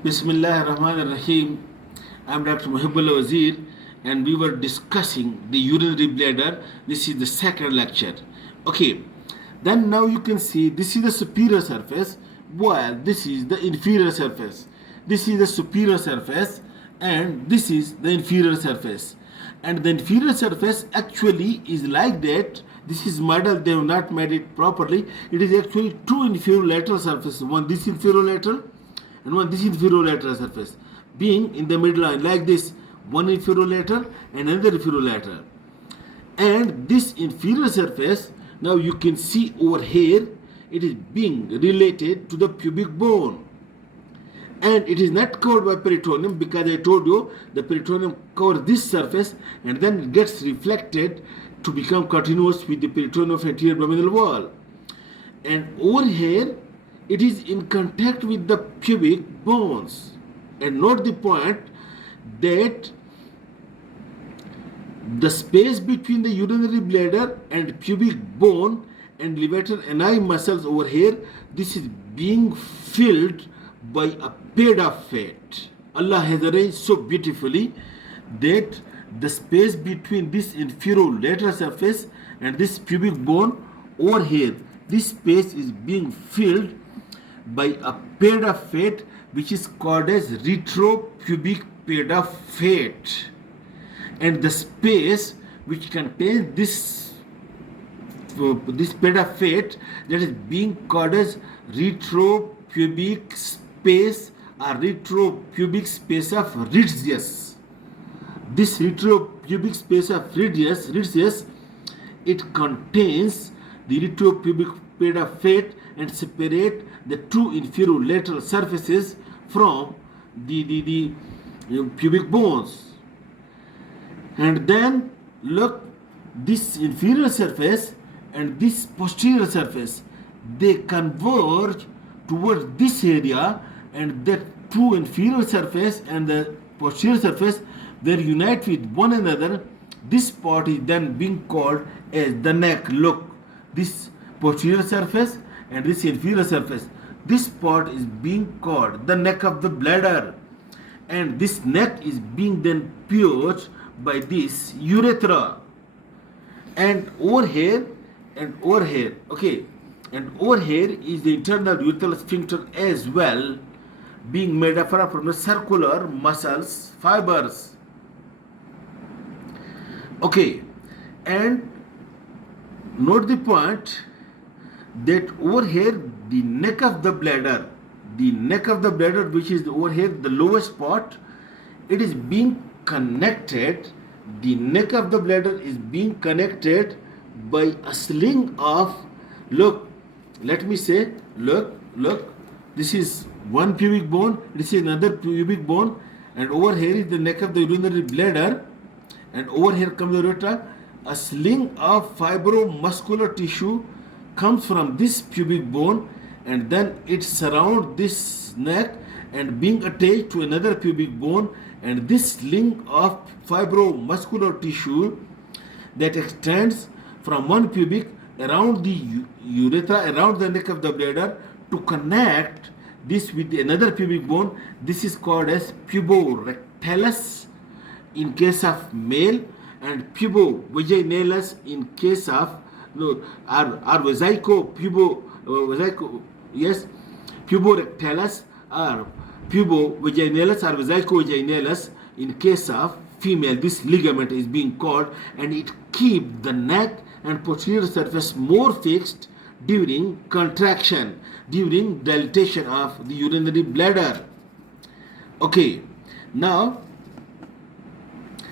Bismillah ar-Rahman ar-Rahim. I'm Dr. Mohibullah Wazir, and we were discussing the urinary bladder. This is the second lecture. Okay, then now you can see this is the superior surface, while this is the inferior surface. This is the superior surface, and this is the inferior surface. And the inferior surface actually is like that. This is model, they have not made it properly. It is actually two inferior lateral surfaces, one this inferior lateral and one this inferior lateral surface being in the middle line like this, one inferior lateral and another inferior lateral. And this inferior surface, now you can see over here, it is being related to the pubic bone, and it is not covered by peritoneum, because I told you the peritoneum covers this surface and then it gets reflected to become continuous with the peritoneum of anterior abdominal wall. And over here it is in contact with the pubic bones. And note the point that the space between the urinary bladder and pubic bone and levator ani muscles over here, this is being filled by a pad of fat. Allah has arranged so beautifully that the space between this inferior lateral surface and this pubic bone over here, this space is being filled by a pad of fat which is called as retropubic pad of fat. And the space which contains this pad of fat, that is being called as retropubic space or retropubic space of Ritzius. This retropubic space of Ritzius, it contains the retropubic pad of fat and separate the two inferior lateral surfaces from the pubic bones. And then look, this inferior surface and this posterior surface, they converge towards this area, and the two inferior surface and the posterior surface, they unite with one another. This part is then being called as the neck. Look, this posterior surface and this inferior surface, this part is being called the neck of the bladder, and this neck is being then pierced by this urethra. And over here okay, and over here is the internal urethral sphincter as well, being made up from the circular muscles fibers. Okay, and note the point that over here the neck of the bladder, which is over here the lowest part, it is being connected, the neck of the bladder is being connected by a sling of, look, let me say, look, this is one pubic bone, this is another pubic bone, and over here is the neck of the urinary bladder, and over here comes the urethra. A sling of fibromuscular tissue comes from this pubic bone, and then it surrounds this neck and being attached to another pubic bone, and this sling of fibromuscular tissue that extends from one pubic around the urethra, around the neck of the bladder, to connect this with another pubic bone. This is called as puborectalis in case of male, and pubovaginalis in case of puborectalis or pubovaginalis or vesicovaginalis in case of female. This ligament is being called, and it keeps the neck and posterior surface more fixed during contraction, during dilatation of the urinary bladder. Okay, now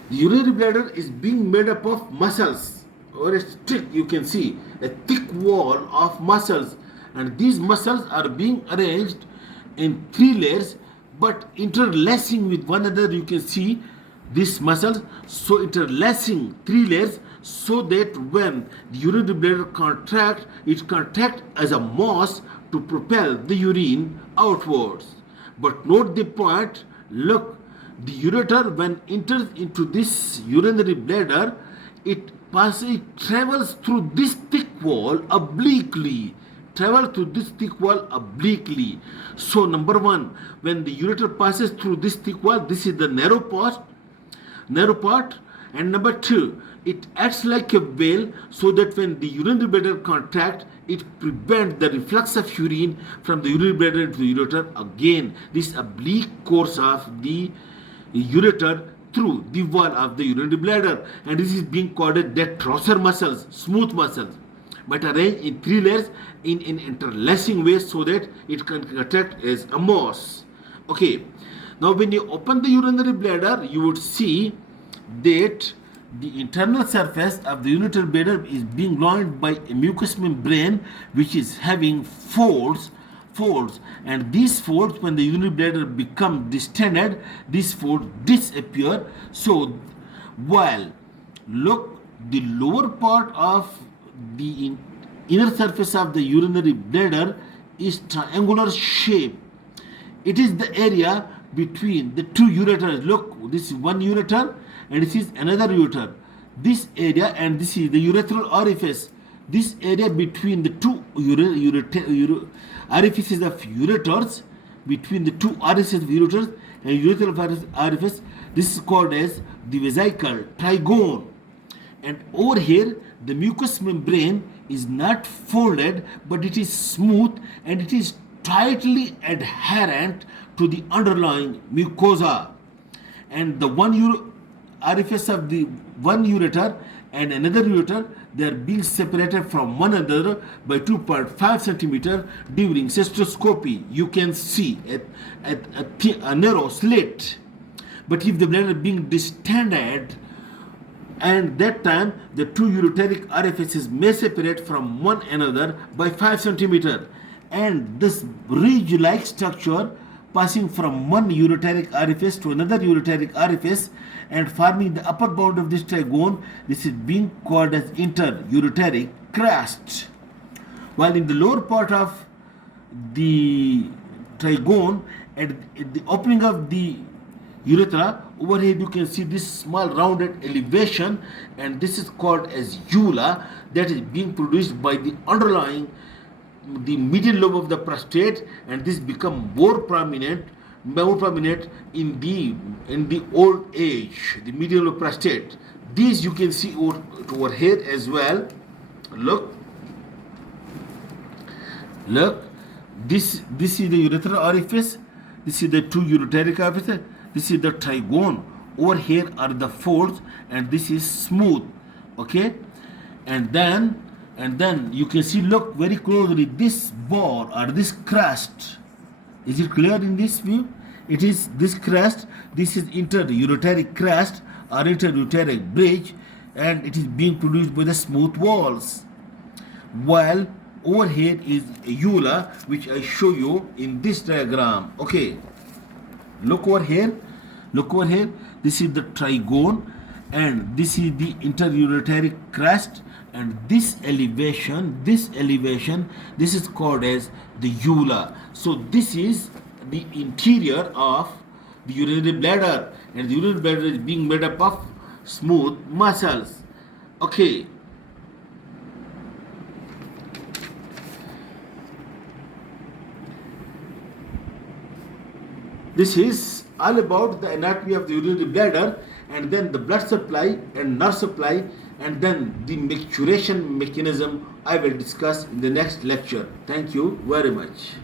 the urinary bladder is being made up of muscles, or a thick, you can see a thick wall of muscles, and these muscles are being arranged in three layers but interlacing with one another. You can see these muscles so interlacing three layers, so that when the urinary bladder contracts, it contracts as a mass to propel the urine outwards. But note the point, look, the ureter when enters into this urinary bladder, it travels through this thick wall obliquely travel through this thick wall obliquely. So number one, when the ureter passes through this thick wall, this is the narrow part. And number two, it acts like a veil so that when the urinary bladder contracts, it prevents the reflux of urine from the urinary bladder into the ureter. Again, this oblique course of the ureter through the wall of the urinary bladder, and this is being called as detrusor muscles, smooth muscles, but arranged in three layers in an interlacing way so that it can contract as a moss. Okay, now when you open the urinary bladder, you would see that the internal surface of the urinary bladder is being lined by a mucous membrane which is having folds, and these folds, when the urinary bladder become distended, these folds disappear. So while look, the lower part of the inner surface of the urinary bladder is triangular shape. It is the area between the two ureters. Look, this is one ureter and this is another ureter. This area, and this is the urethral orifice. This area between the two orifices of ureters, between the two orifices of ureters and urethral orifice, this is called as the vesicle trigone. And over here, the mucous membrane is not folded, but it is smooth and it is tightly adherent to the underlying mucosa. And the one orifice of the one ureter and another ureter, they are being separated from one another by 2.5 centimeter during cystoscopy. You can see a narrow slit. But if the bladder being distended, and that time the two ureteric orifices may separate from one another by 5 centimeter, and this ridge-like structure passing from one ureteric orifice to another ureteric orifice and forming the upper bound of this trigone, this is being called as interureteric crest. While in the lower part of the trigone, at the opening of the urethra, over here you can see this small rounded elevation, and this is called as ula, that is being produced by the underlying the medial lobe of the prostate, and this become more prominent in the old age, the medial lobe prostate. These you can see over here as well. Look, this is the urethral orifice, this is the two ureteric orifices, this is the trigone. Over here are the folds, and this is smooth. Okay, and then you can see, look very closely, this ball or this crest. Is it clear in this view? It is this crest. This is interureteric crest or interureteric bridge, and it is being produced by the smooth walls. While over here is a ula, which I show you in this diagram. Okay, look over here. This is the trigone, and this is the interureteric crest, and this elevation, this is called as the ula. So this is the interior of the urinary bladder, and the urinary bladder is being made up of smooth muscles. Okay, this is all about the anatomy of the urinary bladder, and then the blood supply and nerve supply, and then the maturation mechanism I will discuss in the next lecture. Thank you very much.